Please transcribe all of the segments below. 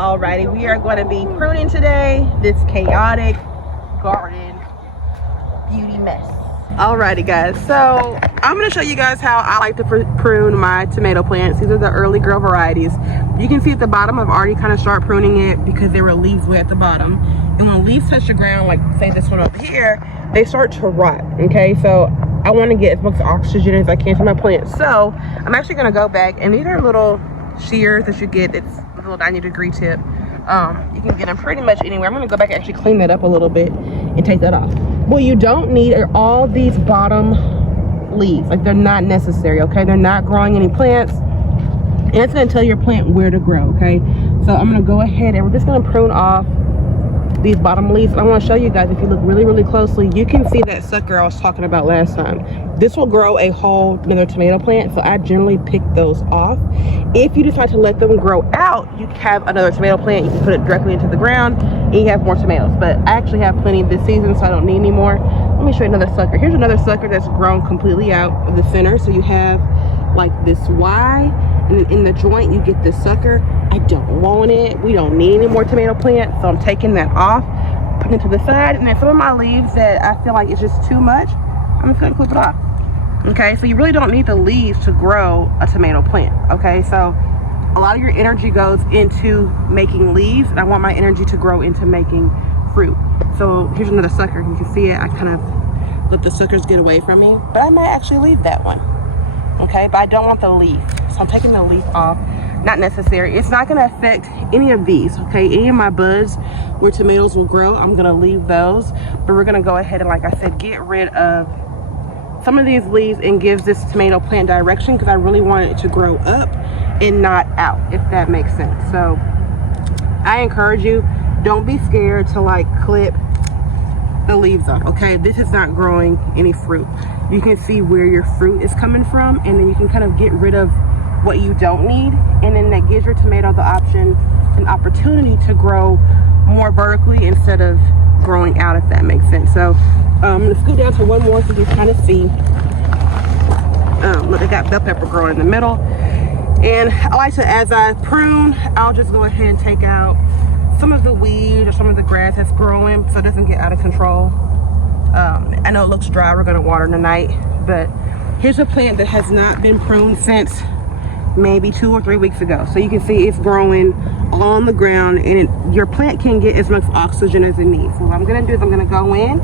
Alrighty, we are going to be pruning today this chaotic garden beauty mess. Alrighty guys, so I'm going to show you guys how I like to prune my tomato plants. These are the early girl varieties. You can see at the bottom I've already kind of started pruning it because there were leaves way at the bottom. And when leaves touch the ground, like say this one over here, they start to rot, okay? So I want to get as much oxygen as I can to my plants. So I'm actually going to go back, and these are little shears that you get. It's a little 90-degree tip. You can get them pretty much anywhere. I'm going to go back and actually clean that up a little bit and take that off. What you don't need are all these bottom leaves. Like, they're not necessary, okay? They're not growing any plants, and it's going to tell your plant where to grow, okay? So I'm going to go ahead and we're just going to prune off these bottom leaves. I want to show you guys, if you look really, really closely, you can see that sucker I was talking about last time. This will grow a whole another tomato plant, so I generally pick those off. If you decide to let them grow out, you can have another tomato plant. You can put it directly into the ground and you have more tomatoes. But I actually have plenty this season, so I don't need any more. Let me show you another sucker. Here's another sucker that's grown completely out of the center. So you have like this Y, and in the joint you get this sucker. I don't want it. We don't need any more tomato plants, so I'm taking that off, putting it to the side. And then some of my leaves that I feel like it's just too much, I'm just gonna clip it off. Okay, so you really don't need the leaves to grow a tomato plant. Okay, so a lot of your energy goes into making leaves, and I want my energy to grow into making fruit. So here's another sucker. You can see it. I kind of let the suckers get away from me, but I might actually leave that one. Okay, but I don't want the leaf, so I'm taking the leaf off. Not necessary. It's not going to affect any of these, okay? Any of my buds where tomatoes will grow, I'm going to leave those, but we're going to go ahead and, like I said, get rid of some of these leaves and give this tomato plant direction, because I really want it to grow up and not out, if that makes sense. So I encourage you, don't be scared to like clip the leaves off, okay? This is not growing any fruit. You can see where your fruit is coming from, and then you can kind of get rid of what you don't need, and then that gives your tomato the option, an opportunity to grow more vertically instead of growing out, if that makes sense. So I'm gonna scoot down to one more so you can kind of see. Look, they got bell pepper growing in the middle, and I like to, as I prune, I'll just go ahead and take out some of the weed or some of the grass that's growing so it doesn't get out of control. I know it looks dry, we're gonna water tonight, but here's a plant that has not been pruned since maybe 2 or 3 weeks ago. So you can see it's growing on the ground, and your plant can get as much oxygen as it needs. So what I'm gonna do is I'm gonna go in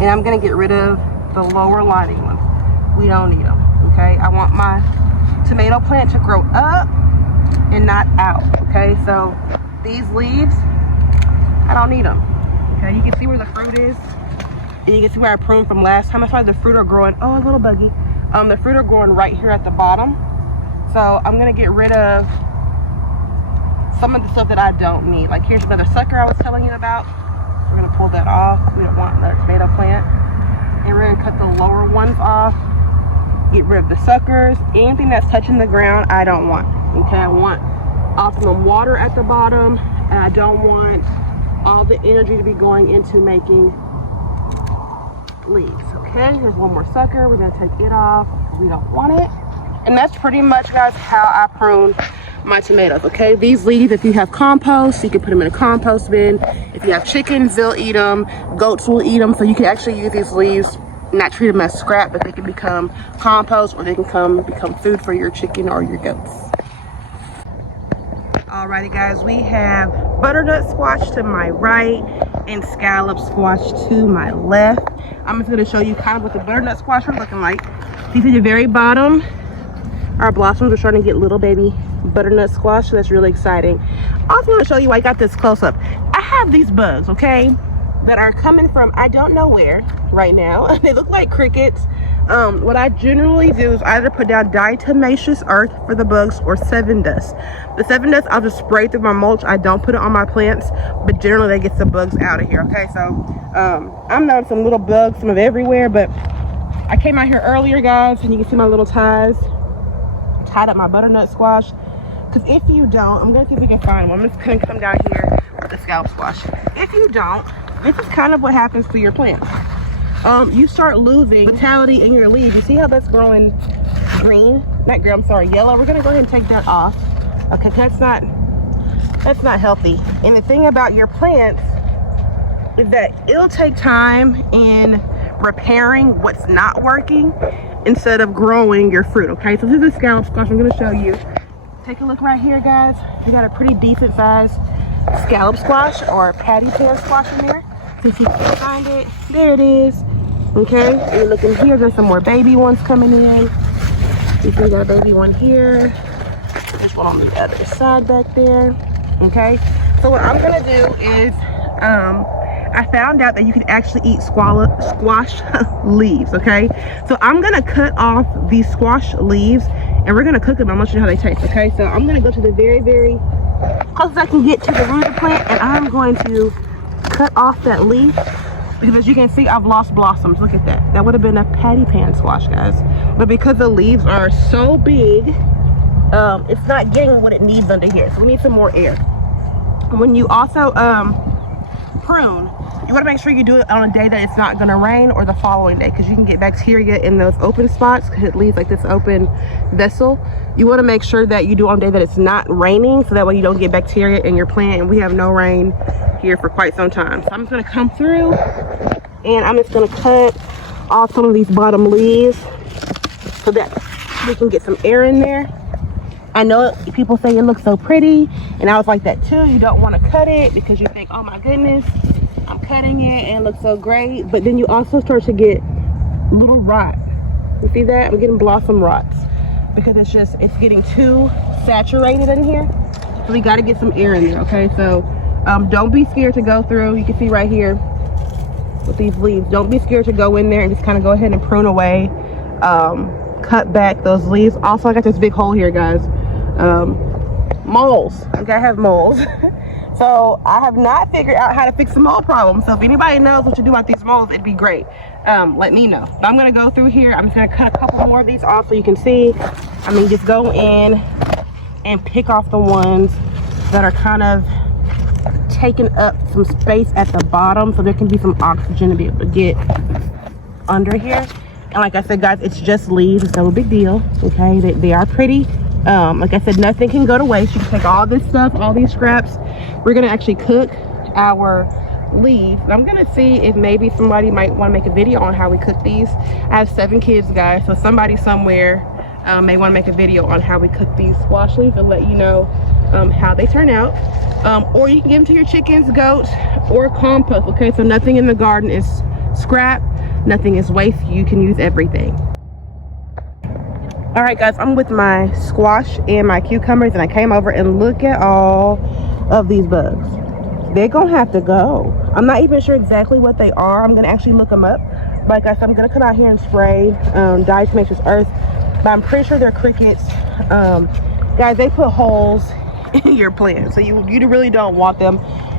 and I'm gonna get rid of the lower lighting ones. We don't need them, okay? I want my tomato plant to grow up and not out, okay? So these leaves, I don't need them, okay? You can see where the fruit is, and you can see where I pruned from last time. That's why the fruit are growing, oh, a little buggy. The fruit are growing right here at the bottom. So I'm gonna get rid of some of the stuff that I don't need. Like, here's another sucker I was telling you about. We're gonna pull that off. We don't want another tomato plant. And we're gonna cut the lower ones off. Get rid of the suckers. Anything that's touching the ground, I don't want. Okay, I want optimum water at the bottom, and I don't want all the energy to be going into making leaves. Okay, here's one more sucker. We're gonna take it off. We don't want it. And that's pretty much, guys, how I prune my tomatoes, okay? These leaves, if you have compost, you can put them in a compost bin. If you have chickens, they'll eat them. Goats will eat them. So you can actually use these leaves, not treat them as scrap, but they can become compost, or they can become food for your chicken or your goats. Alrighty, guys, we have butternut squash to my right and scallop squash to my left. I'm just going to show you kind of what the butternut squash are looking like. See, at the very bottom, our blossoms are starting to get little baby butternut squash, so that's really exciting. I also want to show you, I got this close up. I have these bugs, okay, that are coming from I don't know where right now. They look like crickets. What I generally do is either put down diatomaceous earth for the bugs or 7 dust. The 7 dust I'll just spray through my mulch. I don't put it on my plants, but generally that gets the bugs out of here, okay? So I'm noticing some little bugs, some of everywhere, but I came out here earlier, guys, and you can see my little ties. Tied up my butternut squash, because if you don't, I'm gonna see if we can find one. I'm just gonna come down here with the scallop squash. If you don't, this is kind of what happens to your plants. You start losing vitality in your leaves. You see how that's growing green? Not green, I'm sorry, yellow. We're gonna go ahead and take that off. Okay, that's not That's not healthy. And the thing about your plants is that it'll take time in repairing what's not working instead of growing your fruit. Okay, so this is a scallop squash. I'm going to show you. Take a look right here, guys. You got a pretty decent size scallop squash or patty pan squash in there. So if you can find it, there it is. Okay, and you're looking here, there's some more baby ones coming in. You see, we got a baby one here. There's one on the other side back there. Okay, so what I'm gonna do is I found out that you can actually eat squash leaves. Okay, so I'm gonna cut off these squash leaves and we're gonna cook them. I'm gonna show you how they taste. Okay, so I'm gonna go to the very closest I can get to the root of the plant, and I'm going to cut off that leaf because as you can see, I've lost blossoms. Look at that. That would have been a patty pan squash, guys, but because the leaves are so big, it's not getting what it needs under here, so we need some more air. When you also prune, you want to make sure you do it on a day that it's not going to rain or the following day, because you can get bacteria in those open spots because it leaves like this open vessel. You want to make sure that you do it on a day that it's not raining, so that way you don't get bacteria in your plant. And we have no rain here for quite some time, so I'm just going to come through and I'm just going to cut off some of these bottom leaves so that we can get some air in there. I know people say it looks so pretty, and I was like that too. You don't want to cut it because you think, oh my goodness, I'm cutting it and it looks so great. But then you also start to get little rot. You see that? I'm getting blossom rots because it's getting too saturated in here. So we got to get some air in there. Okay, so don't be scared to go through. You can see right here with these leaves, don't be scared to go in there and just kind of go ahead and prune away, cut back those leaves. Also, I got this big hole here, guys. Moles. Okay, I have moles. So I have not figured out how to fix the mole problem. So if anybody knows what to do about these moles, it'd be great. Let me know. But I'm gonna go through here. I'm just gonna cut a couple more of these off so you can see. I mean, just go in and pick off the ones that are kind of taking up some space at the bottom, so there can be some oxygen to be able to get under here. And like I said, guys, it's just leaves. It's no big deal. Okay, they are pretty. Like I said, nothing can go to waste. You can take all this stuff, all these scraps. We're gonna actually cook our leaves. I'm gonna see if maybe somebody might want to make a video on how we cook these. I have 7 kids, guys, so somebody somewhere may want to make a video on how we cook these squash leaves and let you know how they turn out. Or you can give them to your chickens, goats, or compost. Okay, so nothing in the garden is scrap, nothing is waste. You can use everything. All right, guys, I'm with my squash and my cucumbers, and I came over and look at all of these bugs. They're gonna have to go. I'm not even sure exactly what they are. I'm gonna actually look them up. Like I said, I'm gonna come out here and spray diatomaceous earth, but I'm pretty sure they're crickets. Guys, they put holes in your plant, so you really don't want them,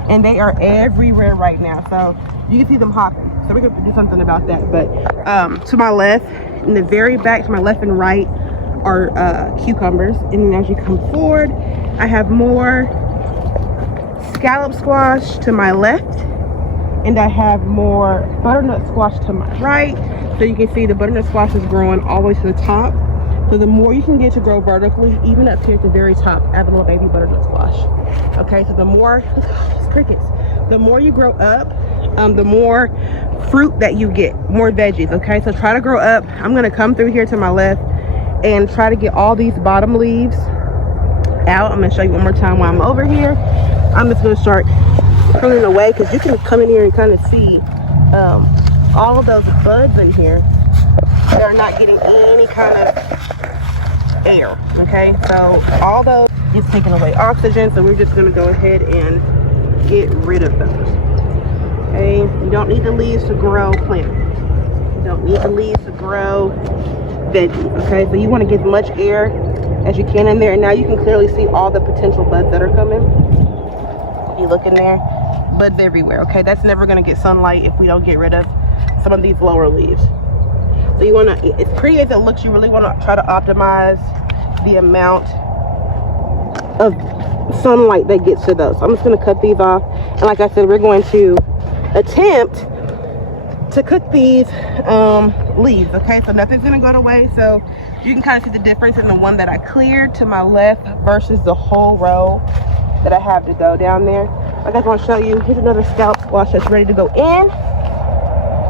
and they are everywhere right now. So you can see them hopping. So we could do something about that. But to my left, in the very back, to my left and right, are cucumbers, and then as you come forward, I have more scallop squash to my left, and I have more butternut squash to my right. So you can see the butternut squash is growing all the way to the top. So the more you can get to grow vertically, even up here at the very top, I have a little baby butternut squash. Okay, so the more crickets, the more you grow up, the more fruit that you get, more veggies. Okay, so try to grow up. I'm gonna come through here to my left and try to get all these bottom leaves out. I'm gonna show you one more time while I'm over here. I'm just gonna start pruning away, because you can come in here and kind of see all of those buds in here that are not getting any kind of air. Okay, so all those is taking away oxygen, so we're just gonna go ahead and get rid of those. Okay, you don't need the leaves to grow plants. You don't need the leaves to grow veggies. Okay, so you want to get as much air as you can in there, and now you can clearly see all the potential buds that are coming. If you look in there, buds everywhere. Okay, that's never going to get sunlight if we don't get rid of some of these lower leaves. So you want to, as pretty as it looks, you really want to try to optimize the amount of sunlight that gets to those. So I'm just going to cut these off, and like I said, we're going to attempt to cook these leaves. Okay, so nothing's gonna go to waste. So you can kind of see the difference in the one that I cleared to my left versus the whole row that I have to go down there. I guys want to show you. Here's another scallop squash that's ready to go in.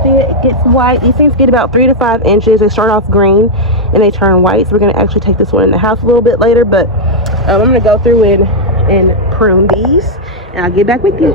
See, it gets white. These things get about 3 to 5 inches. They start off green and they turn white. So we're going to actually take this one in the house a little bit later, but I'm going to go through and prune these, and I'll get back with you.